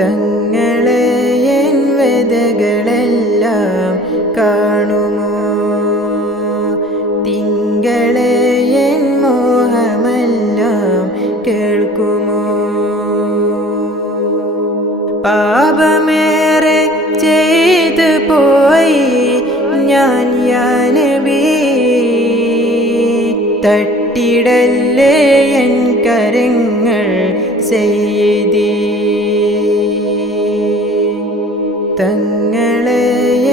തങ്ങളെ എൻ വ്യതകളെല്ലാം കാണുമോ? തിങ്കളെ എൻ മോഹമെല്ലാം കേൾക്കുമോ? പാപമേറെ ചെയ്തു പോയി ഞാൻ യാ നബി, തട്ടിടല്ലേ എൻ കരങ്ങൾ സയ്യിദി. തങ്ങളെ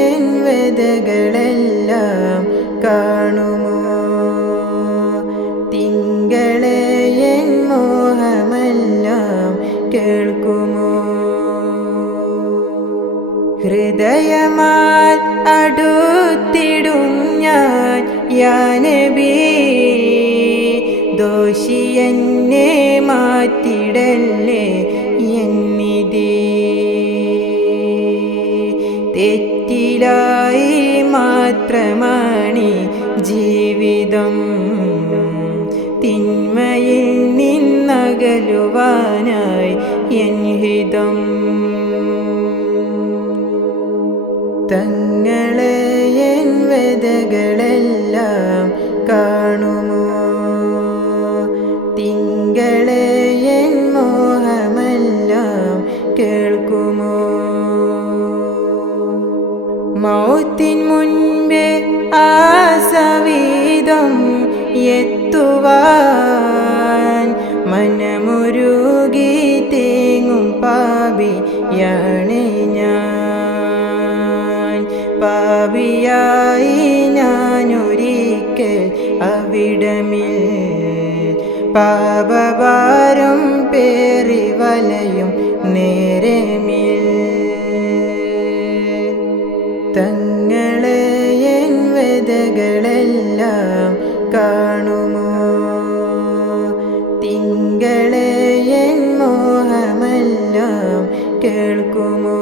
എൻ വ്യതകളെല്ലാം കാണുമോ? തിങ്കളെ എൻ മോഹമെല്ലാം കേൾക്കുമോ? ഹൃദയമാൽ അടുത്തിടും ഞാൻ യാ നബി, ദോഷിയെന്നെ മാറ്റിടല്ലേ എന്നിധി. തെറ്റിലായി മാത്രമാണ് ജീവിതം, തിന്മയിൽ നിന്നകലുവാനായി എൻ ഹിതം. തങ്ങളെ എൻ വ്യതകളെല്ലാം കാണുമോ? തിങ്കളെ എൻ മോഹമെല്ലാം കേൾക്കുമോ? മൗത്തിൻ മുൻപേ ആ സവിധം എത്തുവാൻ മനമുരുകി തേങ്ങും പാപിയാണ് ഞാൻ. പാപിയായി ഞാനൊരിക്കൽ അവിടമിൽ പാപഭാരം പേറി വലയും നേരമിൽ. തങ്ങളെ എൻ വ്യതകളെല്ലാം കാണുമോ? തിങ്കളെ എൻ മോഹമെല്ലാം കേൾക്കുമോ?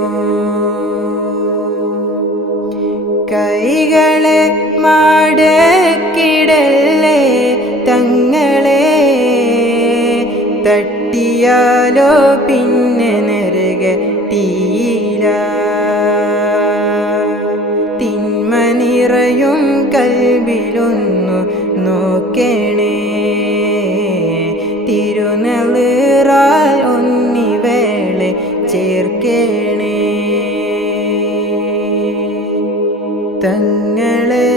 കൈകളെ മടക്കിടല്ലേ തങ്ങളെ, തട്ടിയാലോ പിന്നെ നരക തീയില. തിന്മ നിറയും കൽബിലൊന്നു നോക്കണേ, തിരുനളിറാൽ ഒന്നിവേളെ ചേർക്കണേ. തങ്ങളെ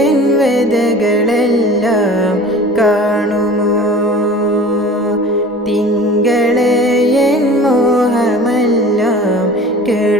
എൻ വ്യതകളെല്ലാം കാണുമോ? തിങ്കളെ എൻ മോഹമെല്ലാം കേൾക്കുമോ?